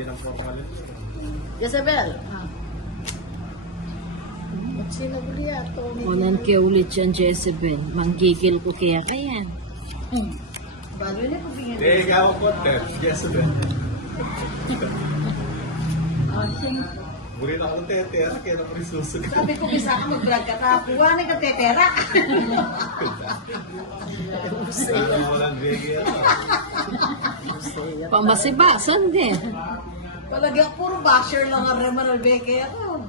Hindi ng formal. Jezebel. Sino guliya? Kunan ke ulit yan, Jezebel. Manggigil ko kaya kaya. Balo niya kung bigyan. Hindi, ikaw po, Tep. Yes, ba? Muli na akong tetera, kaya na ko rin susugod. Sabi ko, bisa ka mag-vlog ka ta. Kuha ka tetera. Walang bigay yan. Pamasibasan din. Palagi ako, puro basher lang ang Reman Albeke ako.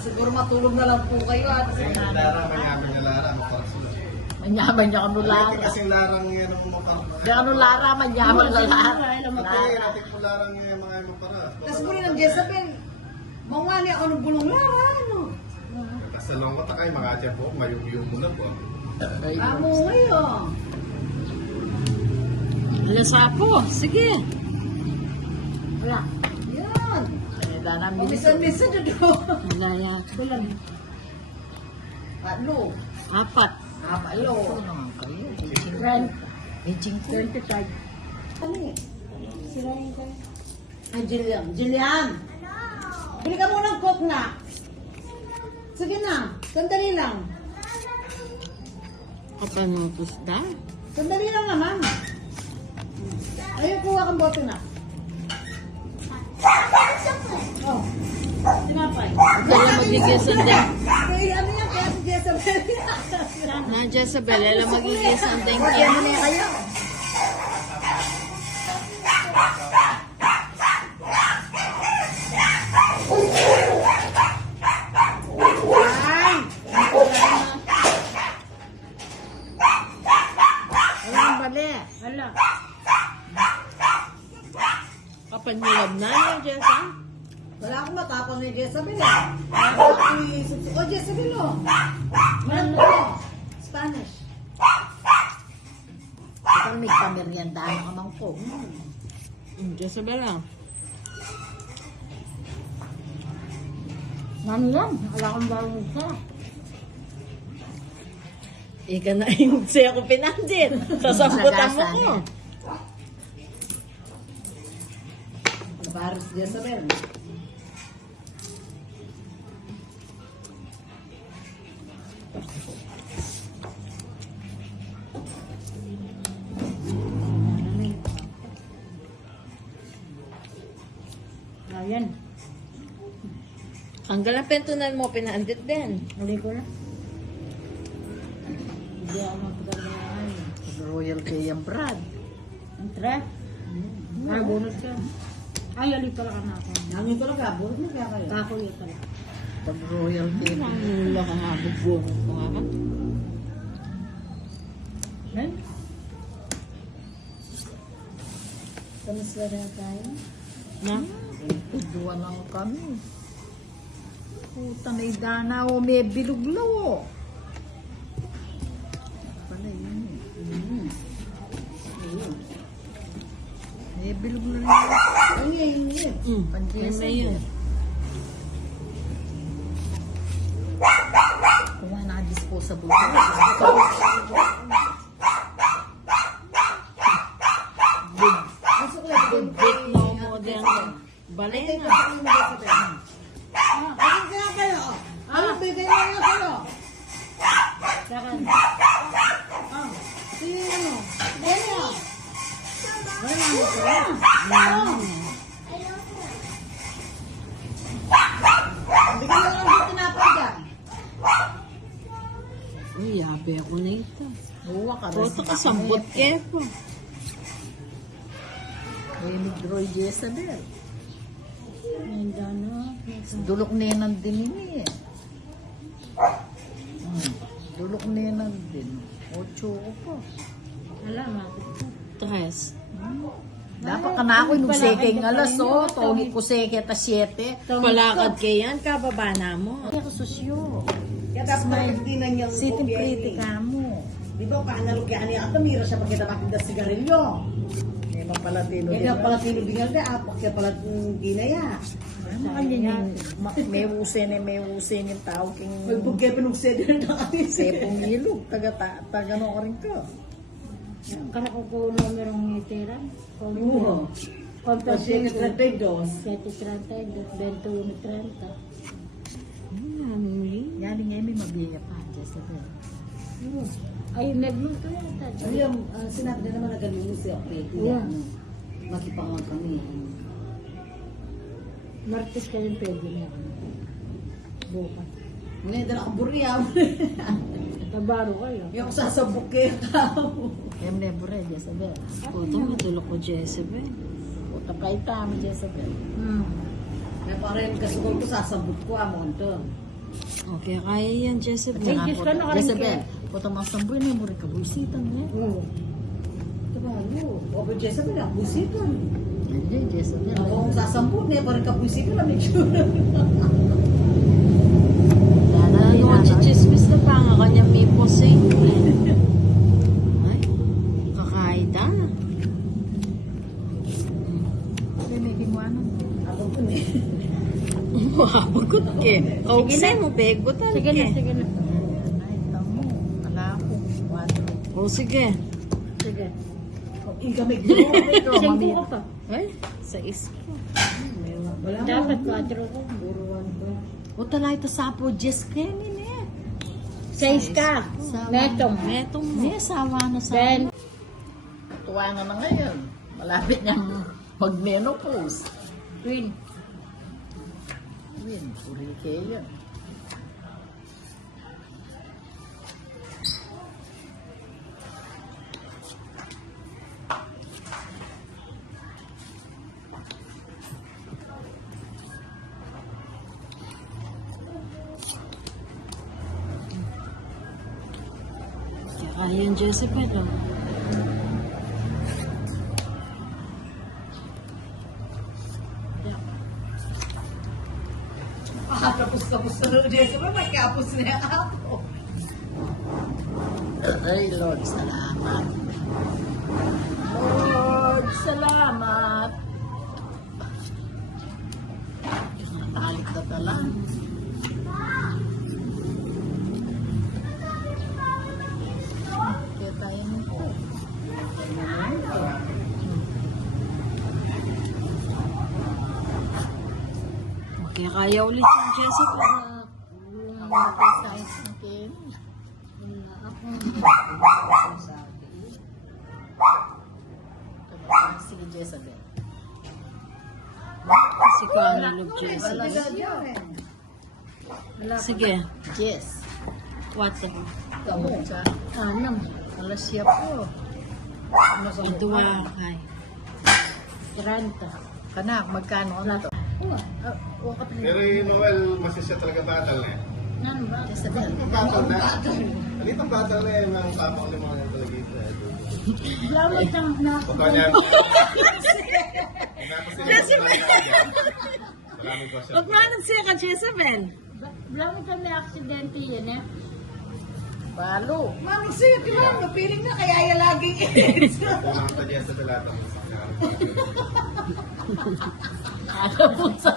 Siguro matulog na lang po kayo at Lara, mayaman niya Lara, maparas sila. manyaman niya kung Lara. Kasi larang yan ang maparas. Gano Lara, manyaman na Lara. Natin ko larang yan mga maparas. Kasi muli ng Jezebel, mawali ako ng bulong Lara, ano? Kasi lang ko takay, mga atya po, mayuyong mo na po. Amo ngayon. Lasapo, sige. Wala. Yan. Pamisan-misan na doon. Wala yan. Patlo. Apat. Apalo. Ren. 25. Ano eh? Sirayin ko. Ay, Jillian. Jillian! Bili ka muna ng coke na. Sige na. Sandali lang. Kapanutos na. Sandali lang naman. Ayun, kuha kang bote na. Oh. Tinapay. Kaya magigisan din. Kaya ano yan? Kaya si Jezebel. Na, Jezebel, alam magigisan din Kaya yan. ano na kayo? Ay! Walang bali. Wala. Kapanilab na yung Jessa. Wala akong matapang ni Jezebel eh. Oh, Jezebel oh. Ano to? Spanish. Ikaw may pamiryandaan ka mang ko. Jezebel lang. Ano yan? Wala akong balong ka. Ika na yung siya ko pinandin. Sasambutan mo ko. Baris Jezebel. Ayan. Ang galapentunan mo, pinandit din. Uli ko na. Hindi ako magpagandaan. Royal Kayang Brad. Ang tre? Ay, bonus ka. Ay, alit pala ka na ako. Nangin talaga, bonus na kaya kayo. Kako yun pala. Pag Royal Kayang. Nangula ka nga, bugbong ko nga. Eh? Kamusta na tayo? Na? Duwa lang kami. Puta na idana o may biluglaw o. Pala yun eh. May biluglaw na yun. Ay. Panjesa yun. Kung na disposable. Bit no mo din. Balena. Ano kaya kayo? Ano bigay na nga kayo? Sakan. Sino? Daniel. Wala mo ko. Bigyan mo lang dito tinapay dyan. Uy, yabe ako na ito. Huwa ka. Puto ka sambot ke po. May Roy Jezebel. Dulok nenang din ini eh. Dulok nenang din. 8 ko po. Tres. Dapat ka na ako yung seking alas o. Togi ko seke ta 7. Palakad kayan, kababa na mo. Kaya ko susyo. Kaya tapos nagdinan niyang Siting kopya pretty ni- ka mo. Di ba kaanalo kaya niya at mira siya pagkita makita sigarilyo. May mapalatino Kaya pala tinubingan na apak kaya pala ginaya. May usin yung tao king Magbugay pa nung seder na kami. sepong ilog. Taga no ka rin ko. Kana ko ko no merong ngitiran. Compensation. 732. 732, 21.30. Yan nga may mabiya pa. Jezebel. Ay, nagluto yata. Ano yung sinabi na naman na ganun si Okay. Yeah. Makipangang kami. Martes kayong pwede niya. Bukas. Ngayon na nakaburiyaw. Tabaro kayo. Yung sasabok kayo tao. Yan nebore, Jezebel. Puto, matulog ko Jezebel. Puto kay tami Jezebel. May parang kasugol ko sasabot ko amon to. Okay, kaya yan Jezebel. Ay, Diyos ka, nakarin Jezebel, puto masamboy na mo rin kabuisitan niya. Oo. Tabalo. Opo Jezebel, ang busiton. Hindi, Jezebel. Ako kung sasambot niya, parang kabusiton na may tsura. Dana, ano ang chichismis na pa nga kanya may posing. Ay, kakaida. Kasi may kinuanan. Ako po niya. Mabagot ke. Kaugsin mo, begutan Sige na, ke. sige na. Ay, tamo. Ala ako. O, sige. Sige. Igamig Ikaw, Singko mami. ko pa. Ay, sa isko. Wala mo. Dapat 4 ko. Buruan ko. O, talay ito sa po, Jess Kenny niya. 6 ka. Metong. Metong niya, sawa na sa... Then, Tuwa na ngayon. Malapit niyang mag-menopause. Win. Win, puri kayo. Kaya yan, Jezebel, oh. Tapos na Jezebel, magkapos na ako. Ay, Lord, salamat. Lord, salamat. Nakatalik na tala. Kaya tayo nito. Okay, kaya ulit yung Jessica. Size ng Kim. Sige, Jezebel. Si Kuya Love Jezebel. Sige. Yes. What? Kamu. Anam. Alas siya po. Idua. Ay. 30. Kanak, magkano na to? Pero yung Noel, masisya talaga battle na eh. Nan ba? Jezebel. Battle na. Alitang battle na yung mga tapang ng mga talaga ito. Salamat lang na. Baka niya. Marami pa siya. Huwag manang siya ka, Jezebel. Salamat lang may aksidente yan eh. Balo. Manong siya, di ba? Mapiling na kaya yan laging it. Kung ang tadya sa talata mo sa Ano po sa...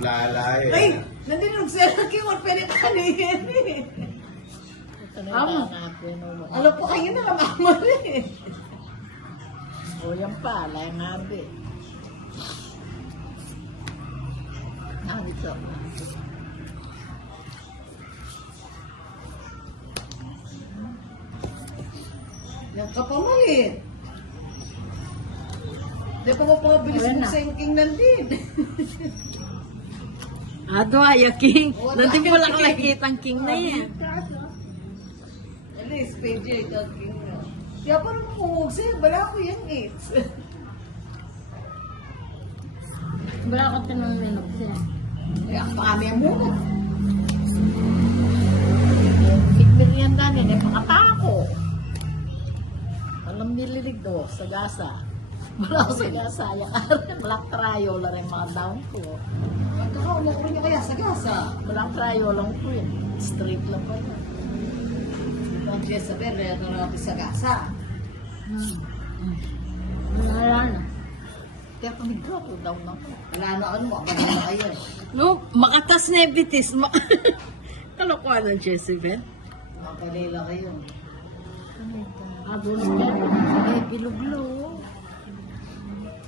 Lalay. Ay, nandun yung sila kayo, pwede kanihin eh. Alam po kayo na lamama rin. O yan pa, lang nabi. Nabi to. Yan ka pa mo eh. Di pa mapabilis mo sa yung king nandin. Ado ay king. Nanti mo lang nakita ang king na yan. Ano yung PJ ito king na. Kaya pa naman kung sa'yo, bala ko yung 8. Wala ka tanong minok siya. Kaya kami ang muna. Pikmil yan dani, may pakatako. Alam nililig do, sa gasa. Wala ko sa gasa. Walang trayo lang yung mga down ko. Kakaula ko rin niya kaya sa gasa. Walang trayo lang po yun. Straight lang pa yun. Ang Jezebel, ito natin sa gasa. Wala na. Kaya kami drop, down lang po. Wala na ano, mabala na kayo. No, makatas na ebitis. Kalokohan ng Jezebel. Mapalila kayo. Abon na. Ay, biluglo.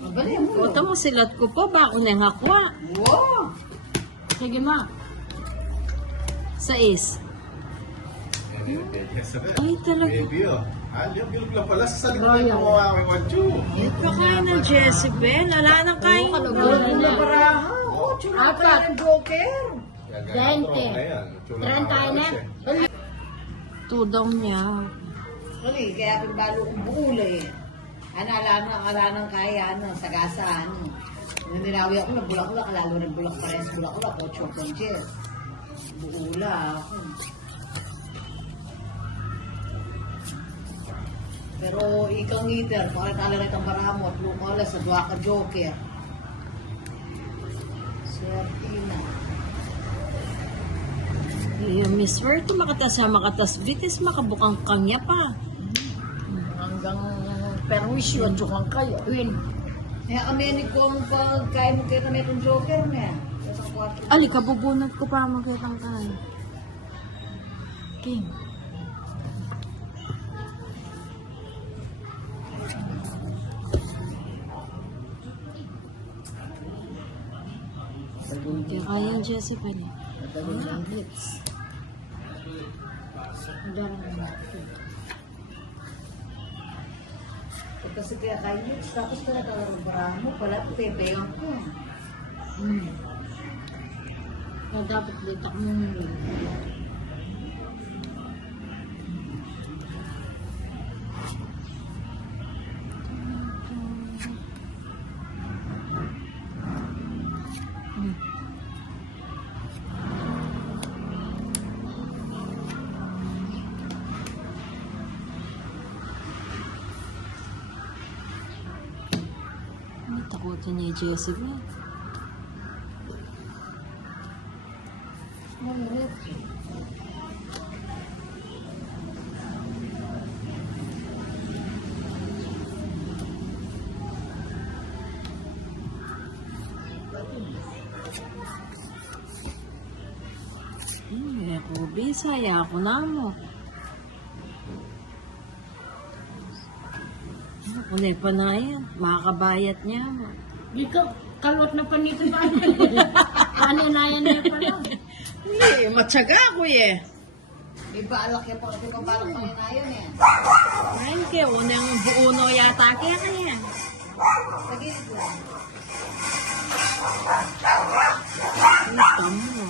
Magaling mo. O, tamo mo, silat ko po, bako na yung hakwa. Wow! Sige ma. 6. Ay, talaga. Baby, oh. Bilog lang pala sa salita ng mga wachu. Pakain ng Jezebel. Wala nang kain. Dalawang na baraha. Oh, tsura pa ng Joker. 20. 30 na. Tudong niya. Kali, kaya pinbalo kong bukulay. Ala nang kaya, sagasa, Nandinawi ako, nagbulak-ulak, lalo nagbulak pa rin sa bulak-ulak, 8 punches. Buula ako. Pero ikaw ngiter, pakita lang itong baramot, lumala sa dua ka Joker. Swerte na. Miss Swerte, makatas bitis, makabukang kanya pa. Hanggang perwisyo, tsukan kayo. Win. Kaya kami ni kong pagkain mo kayo kami itong Joker niya. Ali, kabubunot ko para magkitang kain. King. Kaya kaya yung Jezebel. Madali ng lips. Kasi kaya kayo, tapos ka nakalaro baramo, pala pepeyan ko. Na dapat litak mo nila. Takutin niya yung Jezebel. Ako, bisaya ako na mo. Kunay pa na yan. Makakabayat niya mo. Di ka, kalot na panito ba? Ano na yan na pala? Hindi, matyaga ako eh. May balak yan pa, kung balak pa yun na yun eh. Ayun kaya, unang buuno yata kaya kaya. Sa gilid lang. Ito mo.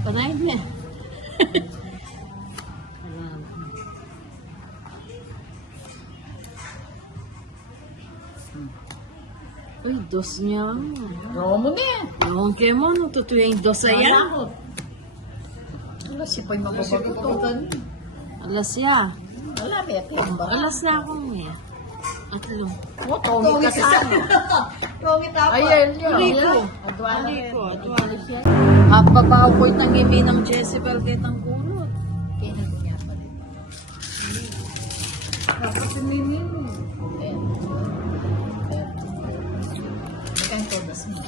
Panay niya. Uy, dos niya. Romo na yan. Yung kaya mo, no, tutuyang dos ayan. Wala, si Pay mababagutan. Alas ya. Wala, may ating ba? Alas na ako niya. Atlo. O, Tommy ka sa ano. Tongit ako. Ayan, yun. Aliko. Adwala Aliko, adwala siya. Hapabaw ko itang gimi ng Jezebel kay tang kulot. Kailan niya pa rin. Tapos si Mimi mo. Ayan. Magkang todas mo.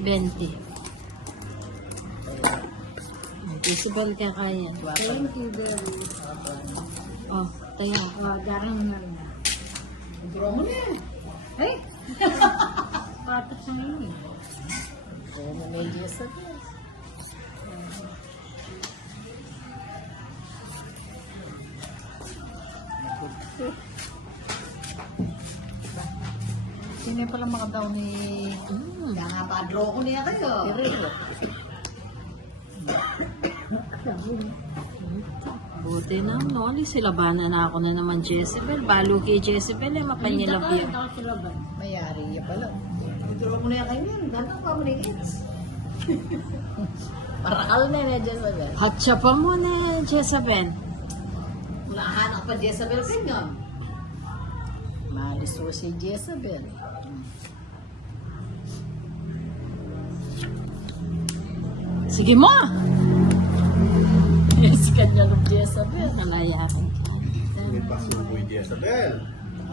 20. Jezebel ka kaya. Thank you very much. Oh, tayo. Darang na rin. Romo na yan. Ay! Patok sa ngayon eh. Romo may yes at yes. Sino yung pala mga daw ni... Kaya nga pa-draw ko niya kayo. Herrero? Buti na, no? Silabanan na ako na naman Jezebel. Balo kay Jezebel, mapanyilab yan. Mayari niya pala. Draw ko niya kayo yan. Ganda pa mo ni Kids. Parakal na na dyan sa dyan. Hatsa pa mo na Jezebel. Wala hanap pa Jezebel Pinyon. Malis mo si Jezebel. Sige mo! Yes, kanya ng Jezabel. Nalayakan ka. May pasuboy di Isabel.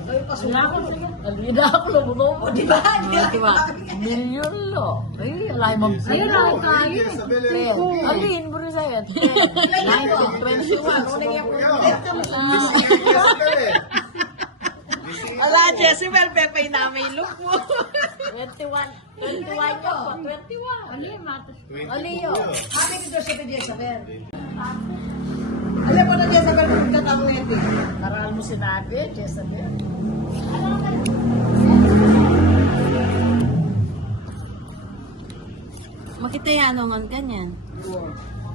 Wala ako, sige. Alina ako, lumunobo. Di ba? Di ba? Milyon lo. Ay, alay mo. Ayun lang Di tayo. Isabel Pero, eh. alin mo rin sa'yo. 1921. Gising di Isabel eh. Ala, Jezebel, Pepe namin look mo. 21. 21 yun. 21. Ali, matos. Aliyo. Kami dito sa Jezabel. Alam mo na Jezabel kung katamwet eh. Maral mo sinabi, Jezebel. Makita yan naman ganyan.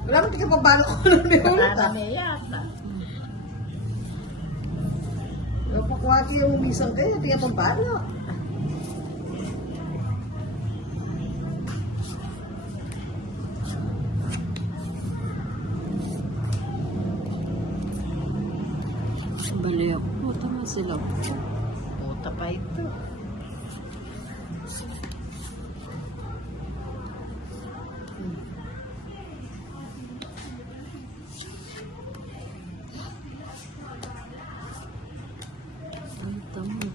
Wala mo tika pabalo ko ng Para meron. may yata. Napakwati yung bisang kayo, tika pabalo. Baliw. Puta mo sila. Puta pa ito. Ang tamo.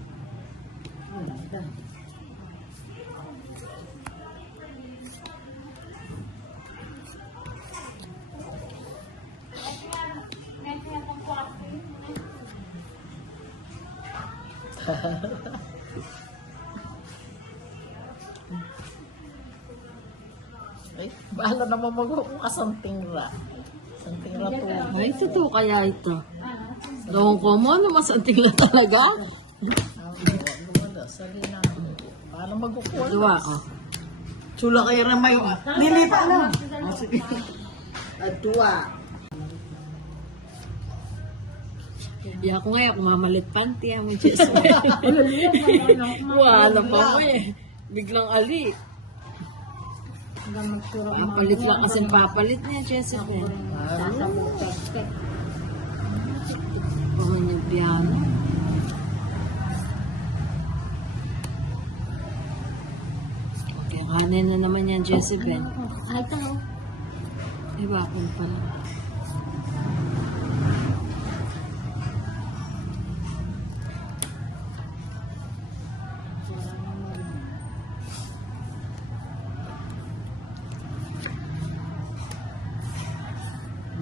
Ay, bahala naman mag-uong kasantingra. Santingra to. Ay, totoo kaya ito. Doon ko mo, ano masantingra talaga? Salina. Paano mag-uong? Diba, oh. Chula kayo na may nilipa na. At tuwa. Iya ko ngayon, kumamalit panty, ang Jess. Wala pa mo eh. Biglang ali. Papalit lang kasi papalit niya, Jessica. Pagod niya piano. Kaya kanin na naman yan, Jessica. Ay, ito. Iba akong pala.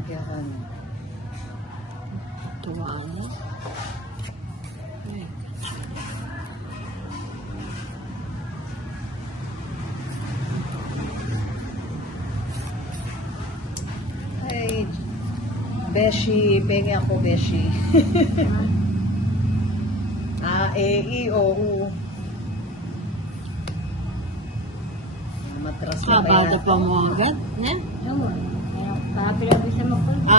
Kaya kami. Tuwala. Ay. Ay, Beshi, pengi ako Beshi. A-E-I-O-U. Matras na Kabado kaya. pa mo agad, ne?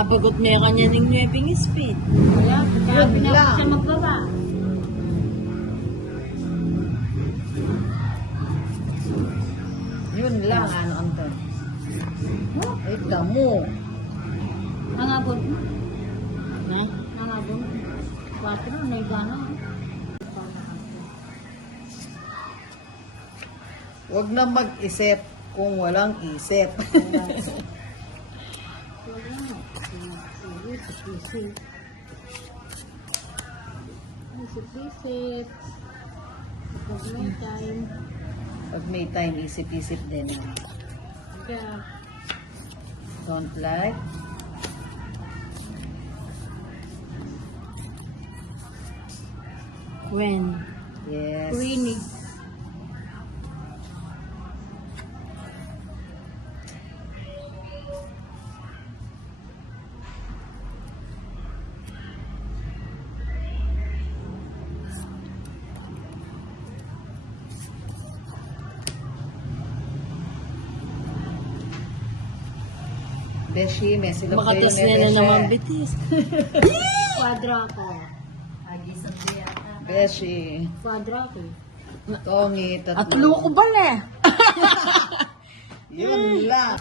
Bagot may kanya ng nuebing speed. Yun lang. Yun lang, ano, Anton. Ay, damo. Nangabot mo. Ne? Nangabot mo. 4 na igana. Huwag na mag-isip kung walang isip. Isip-isip. Pag may time. Pag may time, isip-isip din. Kaya, Don't like. When? Yes. Queenie. Beshi, may silap kayo Makatas ni na Beshi. naman bitis. Quadra ko. Beshi. Quadra ko. Tongi, At tatlo. tulo ko ba na? Yun lang.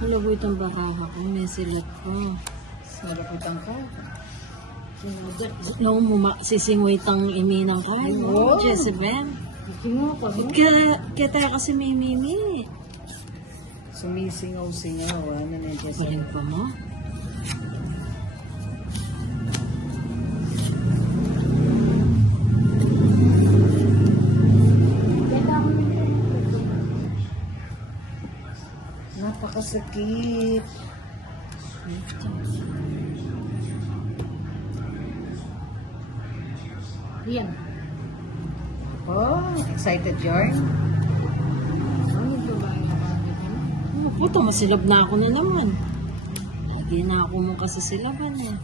Halago itong baka ko. May silat ko. Saraputang ka. Sinagot. Nung sisingoy tang iminang kayo. Oo. Jezebel. Singo ko, no? Kaya tayo kasi may mimi. Sumisingaw-singaw, ano na yung Jezebel. Galing pa mo. Napakasakit. Yan. Oh, excited yarn? Ano yung babae na bakit? Ano po ito? Masilab na ako na naman. Lagi na ako mong kasasilaban eh.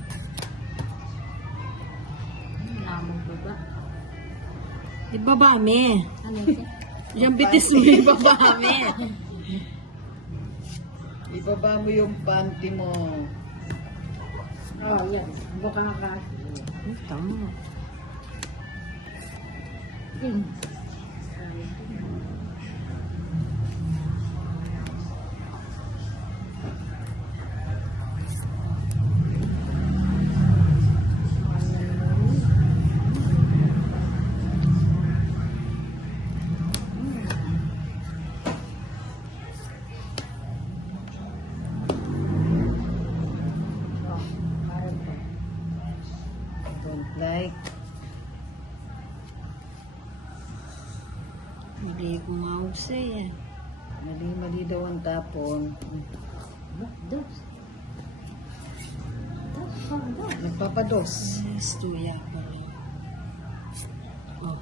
Lamang pa ba? Ibabami. Ano ito? Yung bitis mo ibabami. Ibaba mo yung panty mo. Oh, yan. Baka ka. Tama. Yan. Don't like. Hindi ko mausay eh. Mali-mali daw ang tapon. Dos. Nagpapados. Istuya ko lang. Oh.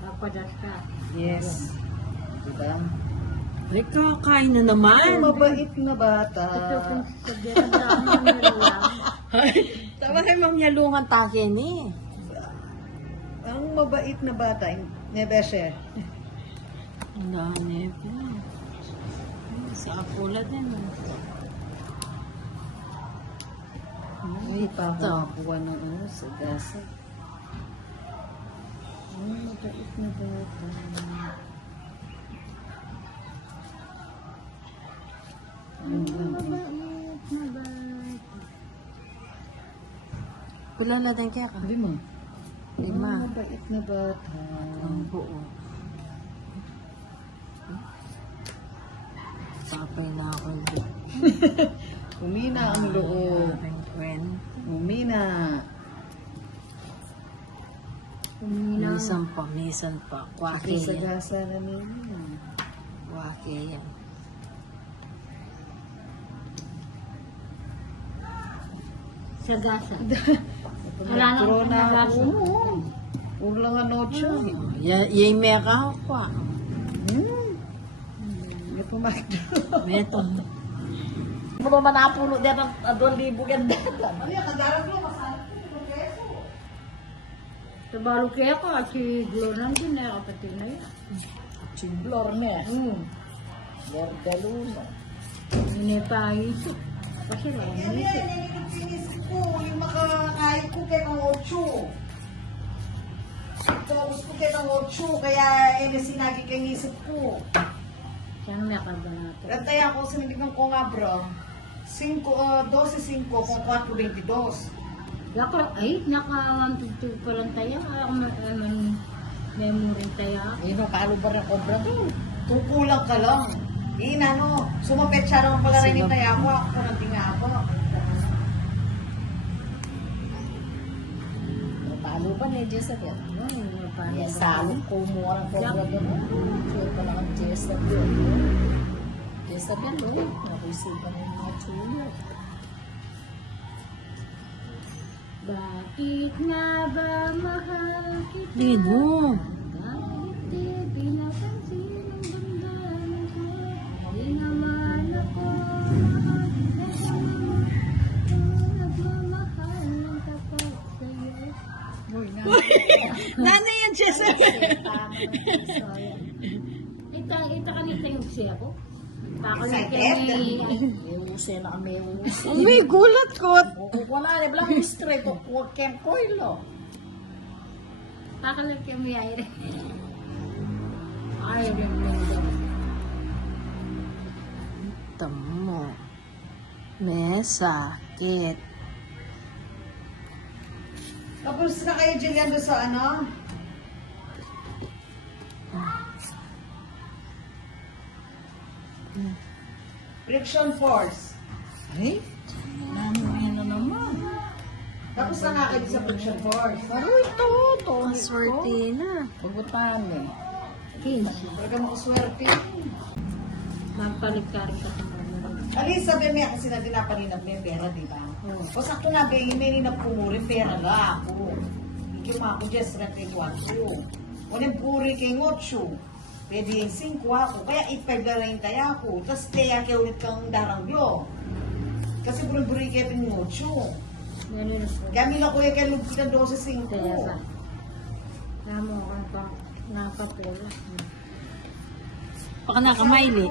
Papadas ka. Yes. Diba? Ay, kakain na naman. Ang mabait na bata. Ito kung sabihan na ang nilang. Tama kayo mamyalungan takin eh. Ang mabait na bata. Nebeshe. Ang dami po. Sa apula din. Hindi pa ako Ito. nakakuha ng ano sa gasa. Ang mabait na bata. Kulala din kaya ka. 5. Lima. Ang mabait na bata. Ang buo. Papay na ako. Humina ang loob. Aking friend. Humina. Minsan pa. Kwake Sa yan. gasa na nila. Kwake yan. Sa gasa. Wala na Nagturo akong na nagasa. ako. Puro lang ang 8. Yay meka ako pa. May pumakdo. Meto. Mo naman napulo din ang 2,000 yan datan. Sa balo kaya ko at si Glonan din na kapatid na yun. Chimblor niya. Bordaluno. Hindi pa isip. Kasi lang isip. Sinisip ko, yung makakain ko kaya ng 8. Tapos ko kaya ng 8, kaya sinagi kang isip ko. Saan may kabanata? Rantay ako, sinigigan ko nga bro. 12.5 kung 4.22. Naka-122 pa lang tayo. Ako man memory tayo. Kalubar na kobra to. Kukulang ka lang. Sumapet siya naman pala rin yung tayo ako. Ako nang tinga ako. Talo ba ni Jezebel? Yes, salong kumuha ng kobra doon. Sure pala ang Jezebel. Jezebel, nakuisip pa ng mga chulo. Bakit nga ba mahal kita? Lino. Bakit di pinapansin ang damdamin ko? Di naman ako nagmamahal ng tapat sa'yo. Nanay yan, Jezebel. Ito kanita yung siya ko. Pakulit kami. Iusin na kami. May gulat ko. Wala na blang straight o huwag kang koilo. Pakulit kami ay rin. Ay rin. Tama. May sakit. Tapos na kayo, Jillian, doon sa ano? Friction force. Ay, namin na naman. Tapos na nga kayo sa friction force. Pero ito, swerte na. Pugutan eh. Pero ka makaswerte. Magpalit ka rin ka sa Alis, sabi mo kasi na dinapaninap mo yung pera, di ba? O sakto na, may ninap ko mo rin pera la ako. Hindi mo ako, just rente 4. Walang puri kay Ngocho. Pwede yung 5 ako. Kaya 8-5 na rin tayo ako. Tapos kaya kaya ulit kang darangyo. Kasi buri-buri kaya pin Ngocho. Kami lang kuya kaya lubos ng 12-5. Kaya sa Namo ka pa napatula. Baka nakamaili.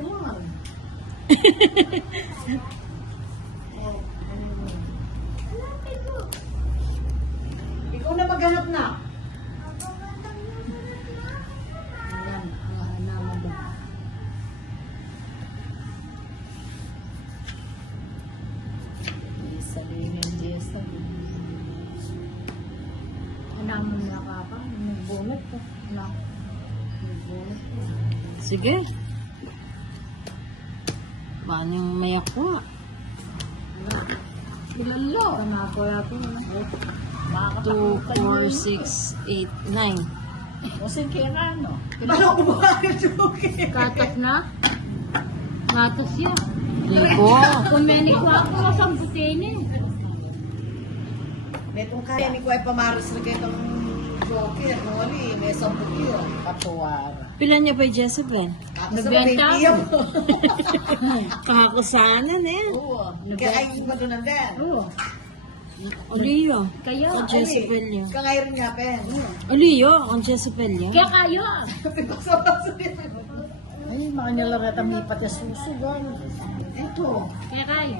Ikaw na maghanap na. Ayan, namo ba? Isa din yung Jessa. Namo na ka pa. Nagbunot ko. Nagbunot ko. Sige. Paano yung may ako? Ilalo. Kanako ako na. 2, 4, 6, 8, 9. O sige, ano? Paano ko ba joke? Katas na? Katas yan. Libo. Kumenik ko ako sa butin eh. Netong kaya ni Kuya Pamaris na kayo itong joke. Noli, may 10 yun. Patuwara. Pila niya ba yung Jezebel? Nagbenta ako. Kakakusanan eh. Oo. Kaya kayo ba doon ang den? Oo. Aliyo. Kaya. Ang Jezebel niya. Kangayrin nga, pen. Aliyo, ang Jezebel niya. Kaya kayo. Ay, mga nilarata may pati susugan. Ito. Kaya kayo.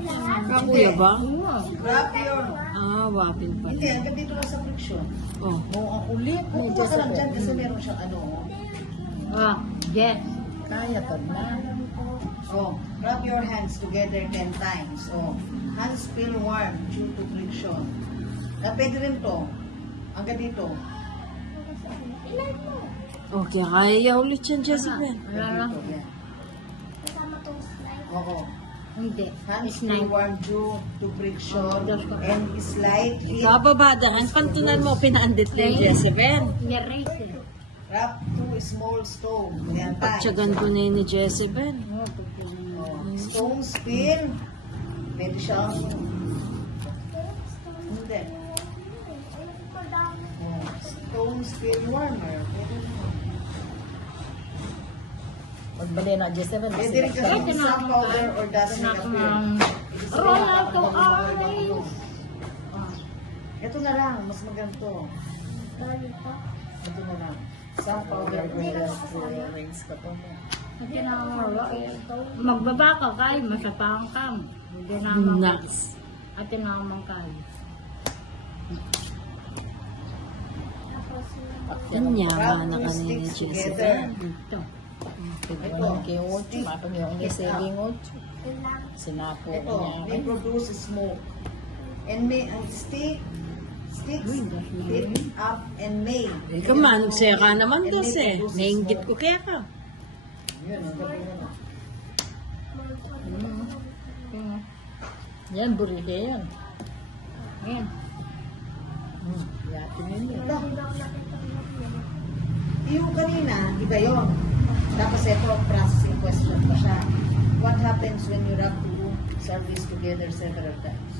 Kakuya ba? Oo. Grabe yun. Ah, wapin pa. Hindi, hanggang dito lang sa friction. Oh. Oo, ang ulit. Kukuha ka lang dyan kasi meron siyang ano. Ah, yes. Kaya to na. So, rub your hands together 10 times. So, hands feel warm due to friction. Pwede rin to. Hanggang dito. Okay, kaya ulit yan, Jezebel. Wala lang. Dito, yan. Oo. Hindi. Hands It's feel nine. warm due to friction and slight heat. Bababadahan, pantunan mo, pinaandit na yung Jezebel. Nirate eh. Wrap 2 small stone. Yan tayo. Pagtsagan ko na yun ni Jezebel. Stone spin. Pwede siyang... Hindi. Stone spin warmer. Pwede naman. Magbali na, Jezebel. Pwede rin kasi Pwede na sa akong powder or dust na Roll out to eyes. Ito na lang, mas maganto. Ito na lang. Sa powder or dust. Rings ka to. Magbaba ka kayo, masapang kam. Hindi naman ka. Nuts. At naman kayo. Kanya na ka ni Jezebel. Ito. Ito. Kay Ocho, mapag yung isaging Ocho. Sinapo Ito, niya. may produce smoke. And may, ang sticks heat up and may. Hindi ka man, nagsaya ka naman dos eh. Nainggit ko kaya ka. Yun, ang gabi na. Yan, burike yan. Ayan. Yatin yun yan. Ito. Yung kanina, iba yun. Tapos ito, processing question pa siya. What happens when you rub two surface together several times?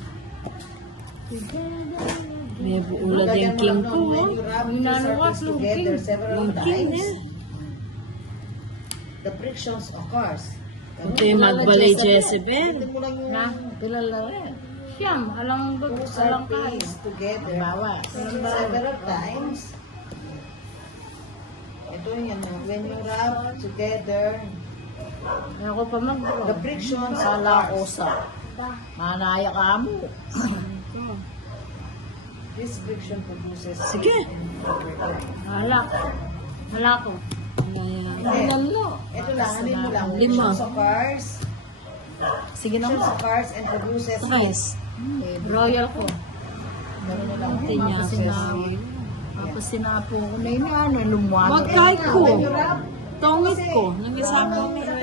May buulad yung king ko. When you rub two surface together several Yung king times, eh. the frictions occurs. Ito yung magbalay Jezebel. Ito mo lang yung Na, Kilala rin. siyam, alang two alang kayo. surface together Bawas. several times. Ito yan. When you rub together, Ako pa the mag-draw. frictions Sala occurs. osa. Manaya ka mo. This friction produces Sige. Hala. Hala ko. Hindi. Kilala. Ito lang, ano mo lang. Lima. Frictions occurs Sige na nga. cars and produces Guys, royal ko. Meron na lang. Tinya, Tapos sinapo ko na yun, ano, lumuwag. Magkahit ko. Tongit ko. Nangisama ko.